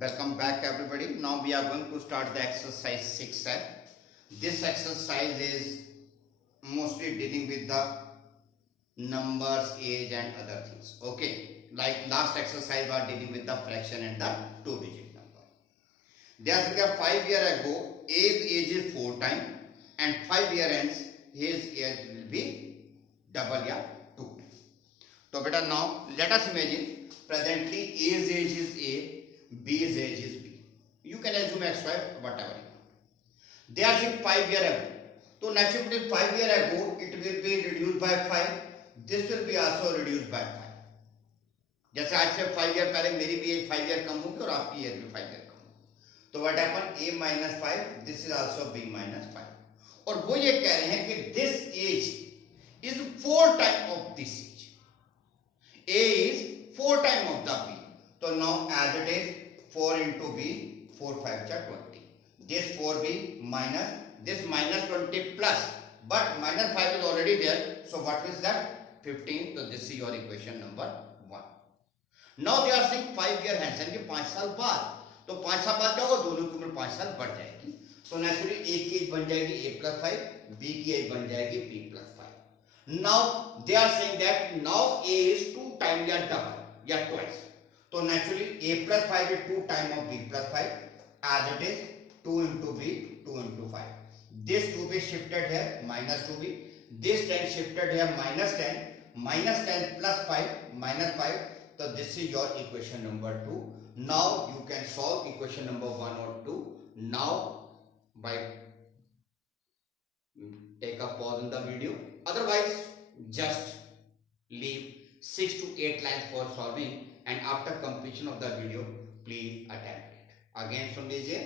Welcome back everybody. Now we are going to start the exercise 6 set. This exercise is mostly dealing with the numbers, age and other things. Okay. Like last exercise was dealing with the fraction and the two-digit number. There 5 years ago, A's age is 4 times and 5 year ends his age will be double या 2. So beta now let us imagine presently A's age is A, B's age is B. You can assume XY whatever you want. They are saying 5 years ago. So naturally 5 years ago it will be reduced by 5. This will be also reduced by 5. जैसे आज से 5 year पहले मेरी भी as 5 year कम होगी और आपकी as भी 5 ईयर कम होगी. तो what happen A minus 5 this is also B minus 5. और वो ये कह रहे हैं कि this age is 4 times of this age. A is 4 times of the B. So now as it is 4 into B, 4 5 are 20. This 4B minus this minus 20 plus, but minus 5 is already there. So what is that? 15. So this is your equation number 1. Now they are saying 5 year hence यानी कि 5 साल बाद. तो 5 साल बाद क्या होगा? दोनों की उम्र 5 साल बढ़ जाएगी. तो नेचुरली A की एज बन जाएगी A plus 5, B की एज बन जाएगी B plus 5. Now they are saying that now A is 2 times या double या twice. So naturally A plus 5 is 2 times of B plus 5 as it is 2 into B 2 into 5. This 2B shifted here minus 2B. This 10 shifted here minus 10 plus 5 minus 5. So this is your equation number 2. Now you can solve equation number 1 or 2. Now by take a pause in the video. Otherwise just leave 6 to 8 lines for solving. And after completion of the video, please attempt it. Again सुन लीजिए,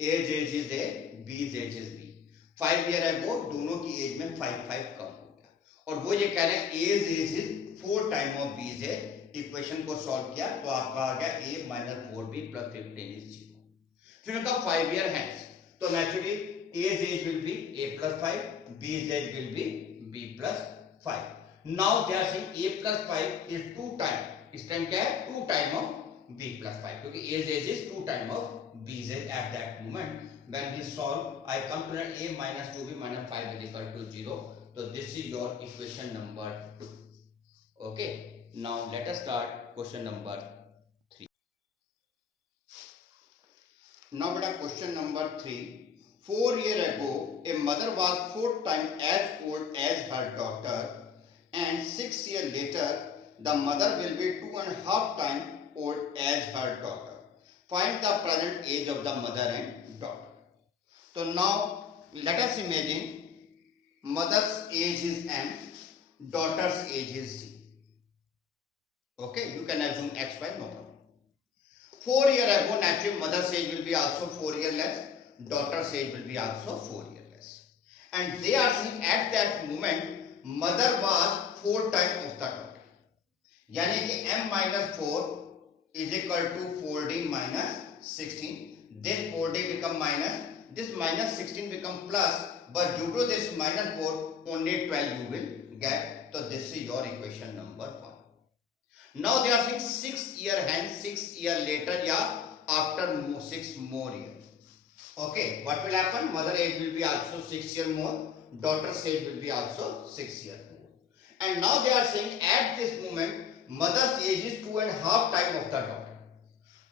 A's age is A, B's age is B. 5 year ago दोनों की as में 5 कम हो गया. और वो ये कह रहे हैं A's age is 4 times of B's age. Equation को सॉल्व किया तो आपका आ गया A minus 4B plus 15 is 0. फिर उनका 5 year hence. तो naturally A's age will be A plus 5, B's age will be B plus 5. Now they are saying A plus 5 is 2 times. इस time क्या है 2 टाइम ऑफ B plus 5 क्योंकि A's age is 2 time of B's age at that moment. When we solve, I come to that A minus 2B minus 5 is equal to 0. So this is your equation number 2. Okay. Now let us start question number 3. Now beta question number 3. 4 years ago, a mother was 4 times as old as her daughter, and 6 years later, the mother will be 2.5 times old as her daughter. Find the present age of the mother and daughter. So now let us imagine mother's age is M, daughter's age is D. Okay, you can assume X, Y, no problem. 4 years ago, naturally mother's age will be also 4 years less, daughter's age will be also 4 years less. And they are saying at that moment, mother was 4 times of the daughter. यानी कि m minus 4 is equal to 4d minus 16. This 4d become minus, this minus 16 become plus, but due to this minus 4 only 12 you will get. So this is your equation number 1. Now they are saying 6 year hence, 6 year later या after 6 more year. Okay, what will happen? Mother age will be also 6 year more, daughter's age will be also 6 year more. And now they are saying at this moment mother's age is 2.5 times of the daughter.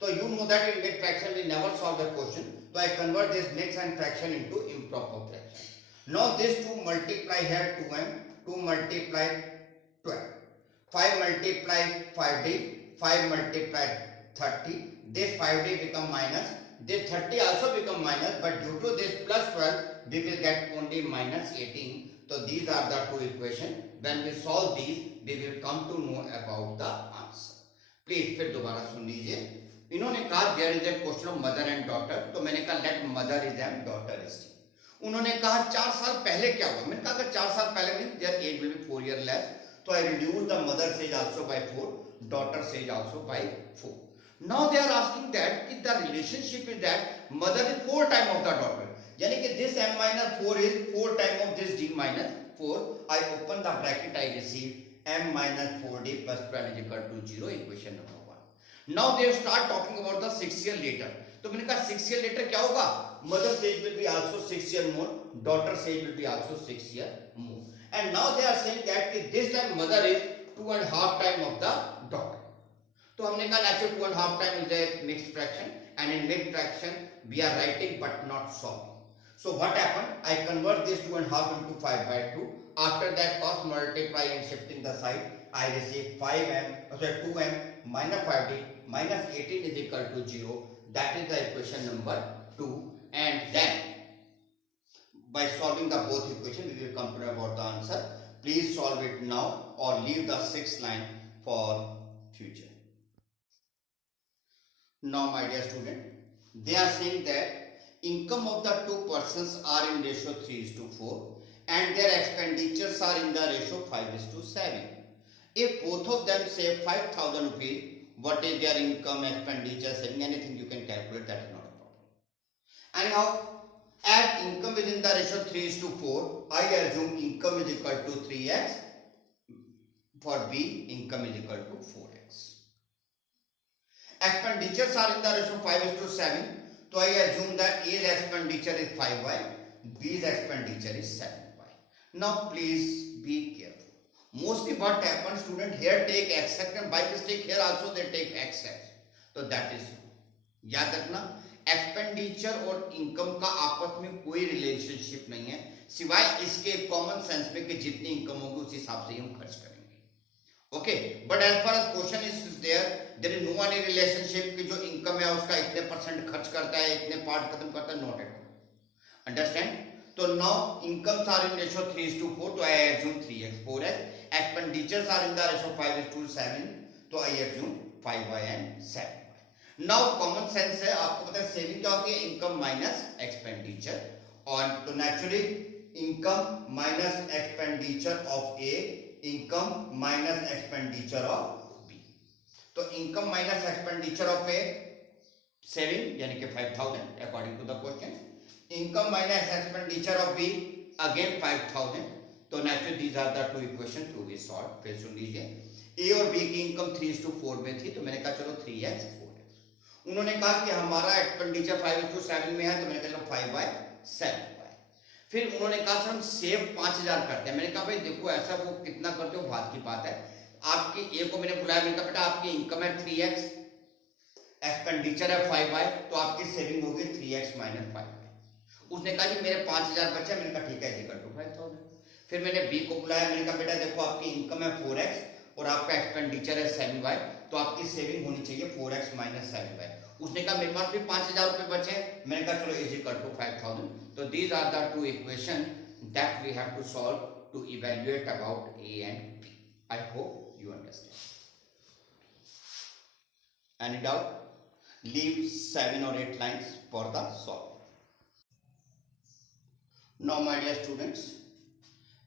So you know that in mixed fraction we never solve the question. So I convert this mixed and fraction into improper fraction. Now this 2 multiply here 2m, 2 multiply 12, 5 multiply 5d, 5 multiply 30. This 5d become minus, this 30 also become minus, but due to this plus 12 we will get only minus 18. So these are the two equations. When we solve these, we will come to know about the answer. Please फिर दोबारा सुन लीजिए. इन्होंने कहा there is a question of mother and daughter. तो मैंने कहा let mother is M, daughter is D. उन्होंने कहा 4 साल पहले क्या हुआ? मैंने कहा अगर 4 साल पहले means their age will be 4 years less. So I reduce the mother's age also by 4, daughter's age also by 4. Now they are asking that if the relationship is that mother is 4 times of the daughter. यानी कि this m minus 4 is 4 times of this d minus 4. I open the bracket, I receive m minus 4d plus 12 is equal to 0, equation number 1. Now they start talking about the 6 year later. तो मैंने कहा 6 year later क्या होगा? Mother age will be also 6 year more, daughter age will be also 6 year more. And now they are saying that this time mother is 2.5 time of the daughter. तो हमने कहा natural 2.5 time is a mixed fraction, and in mixed fraction we are writing but not solving. So what happened? I convert this 2.5 into 5/2. After that, cross multiply and shifting the side, I receive 2m minus 5d minus 18 is equal to 0. That is the equation number 2. And then by solving the both equation, we will come to about the answer. Please solve it now or leave the 6th line for future. Now my dear student, they are saying that income of the two persons are in ratio 3:4 and their expenditures are in the ratio 5:7. If both of them save 5,000 rupees, what is their income, expenditure, saving? Anything you can calculate, that is not a problem. Anyhow, as income is in the ratio 3:4, I assume income is equal to 3x. For B, income is equal to 4x. Expenditures are in the ratio 5:7. So I assume that A's expenditure is 5y, B's expenditure is 7y. Now please be careful. Mostly what happens, student here take x and by mistake here also they take x. So that is याद रखना, expenditure और income का आपस में कोई relationship नहीं है, सिवाय इसके कॉमन सेंस में कि जितनी इनकम होगी उस हिसाब से हम खर्च करेंगे. Okay, but as far as question is there is no any relationship कि जो इनकम है उसका इतने % खर्च करता है, इतने पार्ट खत्म करता है, नॉट एट ऑल. अंडरस्टैंड? तो now incomes are in ratio 3:4, तो I assume 3x 4x. Expenditures are in the ratio 5:7, तो I assume 5y and 7y. Now common sense है, आपको पता है सेविंग क्या होती है? Income minus expenditure. और तो naturally income minus expenditure of A, income minus expenditure of B. तो income minus expenditure of A saving यानी कि 5,000 according to the question. Income minus expenditure of B again 5,000. तो naturally these are the two equation to be solve. फिर सुन लीजिए, ए और B की income 3:4 में थी, तो मैंने कहा चलो 3x 4x. उन्होंने कहा कि हमारा एक्सपेंडिचर 5:7 में है, तो मैंने कहा चलो 5y 7y. फिर उन्होंने कहा सर हम सेव 5,000 करते हैं. मैंने कहा भाई देखो ऐसा वो कितना करते हो बात की बात है. आपकी ए को मैंने बुलाया, मैंने कहा बेटा आपकी इनकम है 3x, एक्सपेंडिचर है 5y, तो आपकी सेविंग होगी 3x माइनस 5y. उसने कहा जी मेरे 5,000 बचे. मैंने कहा ठीक है, इक्वल टू 5,000. फिर मैंने बी को बुलाया, मैंने कहा बेटा देखो आपकी इनकम है 4x और आपका एक्सपेंडिचर है 7y, तो आपकी सेविंग होनी चाहिए 4x माइनस 7y. उसने कहा मेरे पास भी 5,000 रुपए बचे हैं. मैंने कहा चलो इज इक्वल टू 5,000. तो these are the two equation that we have to solve to evaluate about A and B. I hope you understand. Any doubt? Leave 7 or 8 lines for the solve. Now my dear students,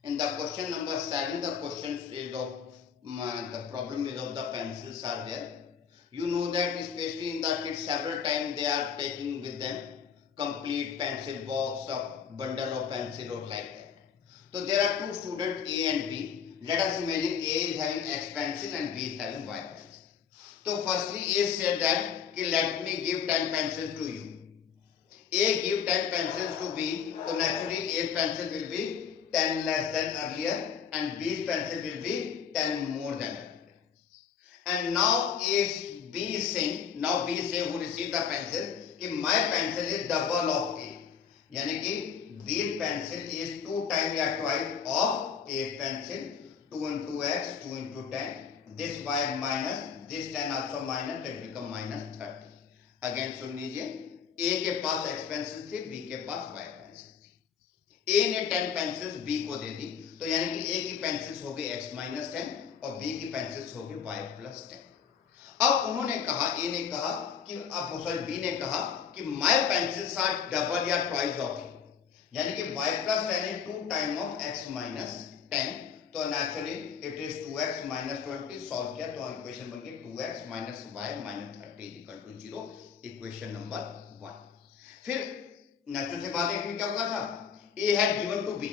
in the question number 7, the question is of the problem is of the pencils are there. You know that especially in the kids several times they are taking with them complete pencil box, a bundle of pencil or like that. So there are two students A and B. Let us imagine A is having X pencil and B is having Y pencil. So firstly A said that let me give 10 pencils to you. A give 10 pencils to B, so naturally A's pencil will be 10 less than earlier and B's pencil will be 10 more than earlier. And now B is saying, now B say who received the pencil, कि my pencil is double of A. यानी कि B's pencil is 2 times या twice of A's pencil. 2 into x, 2 into 10. This y minus, this 10 also minus, it become minus 30. Again सुन लीजिए, A के पास X pencil थी, B के पास Y pencil थी. A ने 10 pencils B को दे दी, तो यानी कि A की पेंसिल्स हो गई X माइनस 10 और B की पेंसिल्स हो गई Y प्लस 10. अब उन्होंने कहा, A ने कहा कि अब सॉरी B ने कहा कि my pencils are double या twice of A, यानी कि Y plus 10 is 2 times of X minus 10. तो naturally it is 2x minus 20. Solve किया तो इक्वेशन बन गई 2x minus y minus 30 is equal to 0. Equation number 1. फिर नेचुरल से बात है क्या होगा था, A had given to B,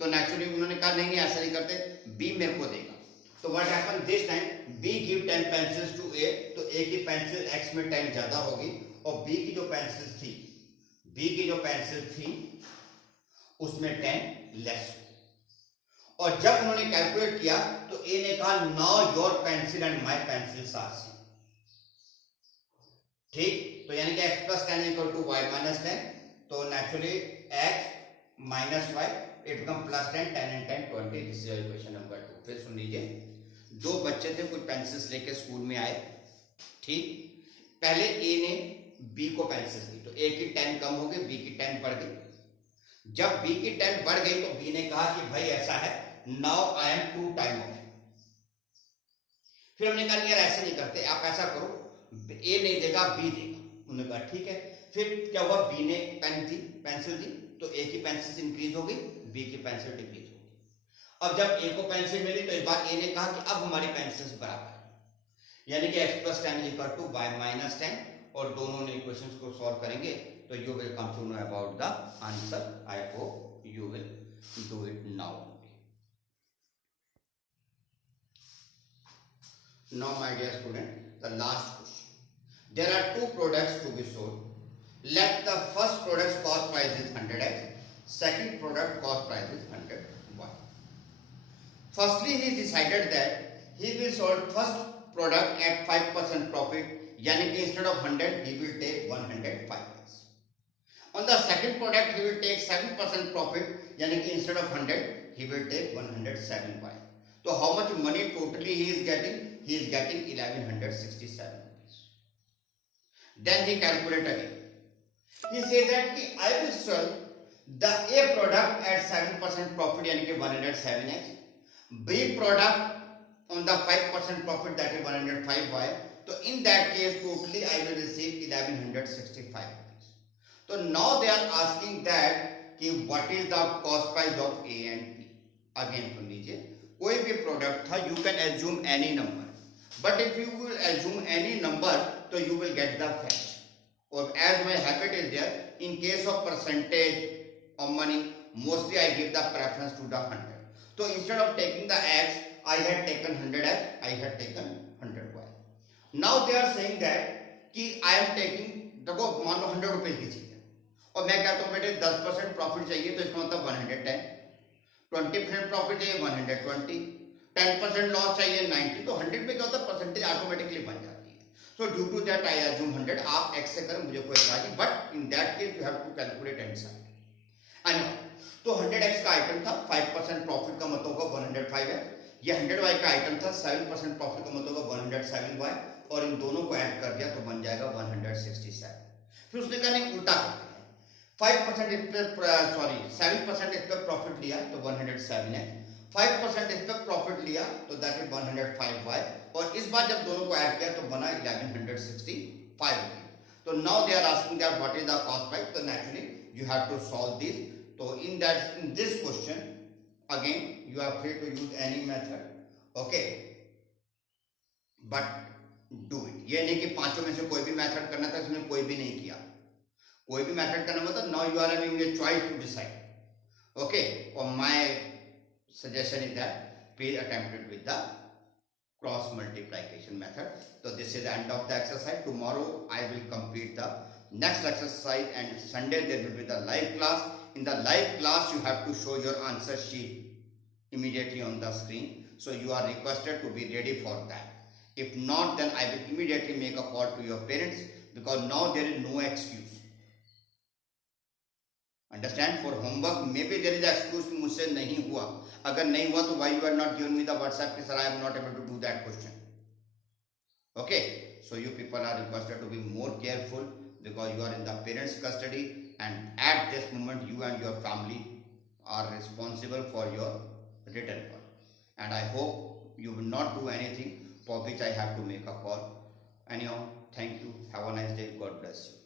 तो नेचुरली उन्होंने कहा नहीं ऐसा नहीं करते, B मेरे को देगा. तो what happened this time B give 10 pencils to A, तो A की पेंसिल X में 10 ज्यादा होगी और B की जो पेंसिल थी उसमें 10 लेस। और जब उन्होंने कैलकुलेट किया तो A ने कहा now your pencil and my pencils are same. ठीक, तो यानी कि x plus 10 equal to y minus 10, तो naturally x minus y it become plus 10, 10 and 10 20. This is your equation number 2. फिर सुन लीजिए, दो बच्चे थे कुछ पेंसिल्स लेके स्कूल में आए। ठीक, पहले A ने B को पेंसिल्स दी तो A की 10 कम हो गई, B की 10 बढ़ गई। जब B की 10 बढ़ गई तो B ने कहा कि भाई ऐसा है, now I am 2 time of. फिर हमने कहा यार ऐसे नहीं करते, आप ऐसा करो, A नहीं देगा B देगा। उन्होंने कहा ठीक है। फिर क्या हुआ, B ने पेंसिल दी तो A की पेंसिल इंक्रीज हो गई, B की पेंसिल डिक्रीज हो गई। अब जब A को पेंसिल मिली तो इस बार A ने कहा कि अब हमारी पेंसिल्स बराबर है, यानी कि x plus 10 is equal to y minus 10, और दोनों ने इक्वेशंस को सॉल्व करेंगे तो you will come to know about the answer. I hope you will do it now. Now my dear student, the last question. There are two products to be sold. Let the first product's cost price is 100x, second product cost price is 100y. Firstly, he decided that he will sell first product at 5% profit, यानी कि instead of 100 he will take 105x. On the second product he will take 7% profit, यानी कि instead of 100 he will take 107y. So how much money totally he is getting? He is getting 1167. Then he calculate again. He say that I will sell the A product at 7% profit, यानी कि 107x, B product on the 5% profit, that is 105y. So in that case totally I will receive 1165 rupees. So now they are asking that कि what is the cost price of A and B. Again सुन लीजिए, कोई भी product था, you can assume any number, but if you will assume any number so you will get the fraction. Or as my habit is there, in case of percentage of money, mostly I give the preference to the 100. So instead of taking the x, I had taken 100x, I had taken 100y. Now they are saying that कि I am taking, देखो मान लो 100 रुपए की चीज है और मैं कहता हूँ बेटे 10% प्रॉफिट चाहिए, तो इसका मतलब 110, 20% प्रॉफिट चाहिए 120, 10% लॉस चाहिए 90, तो 100 में क्या होता है, परसेंटेज ऑटोमेटिकली बन जाती है। So due to that I assume 100. आप x से करें, मुझे कोई इतराज नहीं, but in that case you have to calculate and side. तो 100x का आइटम था, 5% प्रॉफिट का मतलब होगा 105 है, ये 100y का आइटम था, 7% प्रॉफिट का मतलब होगा 107y, और इन दोनों को ऐड कर दिया तो बन जाएगा 167। फिर उसने कहा नहीं उल्टा करते हैं, 5% इस पे 7% इस पे प्रॉफिट लिया तो 107 है, 5% इस पे प्रॉफिट लिया तो दैट इज 105y, और इस बार जब दोनों को ऐड किया तो बना 1165। तो now they are asking that what is the cost price, तो naturally you have to solve this. तो in this question again you are free to use any method, okay, but do it. ये नहीं कि पांचों में से कोई भी मेथड करना था, इसमें कोई भी नहीं किया, कोई भी मेथड करना मतलब now you are having a choice to decide, okay. Or my suggestion is that please attempt it with the cross multiplication method. So this is the end of the exercise. Tomorrow I will complete the next exercise, and Sunday there will be the live class. In the live class you have to show your answer sheet immediately on the screen, so you are requested to be ready for that. If not, then I will immediately make a call to your parents, because now there is no excuse. Understand? For homework maybe there is excuse कि मुझसे नहीं हुआ, अगर नहीं हुआ तो why you are not giving me the WhatsApp कि sir I am not able to do that question, okay. So you people are requested to be more careful, because you are in the parents custody, and at this moment you and your family are responsible for your written work, and I hope you will not do anything for which I have to make a call. Anyhow, thank you, have a nice day, God bless you.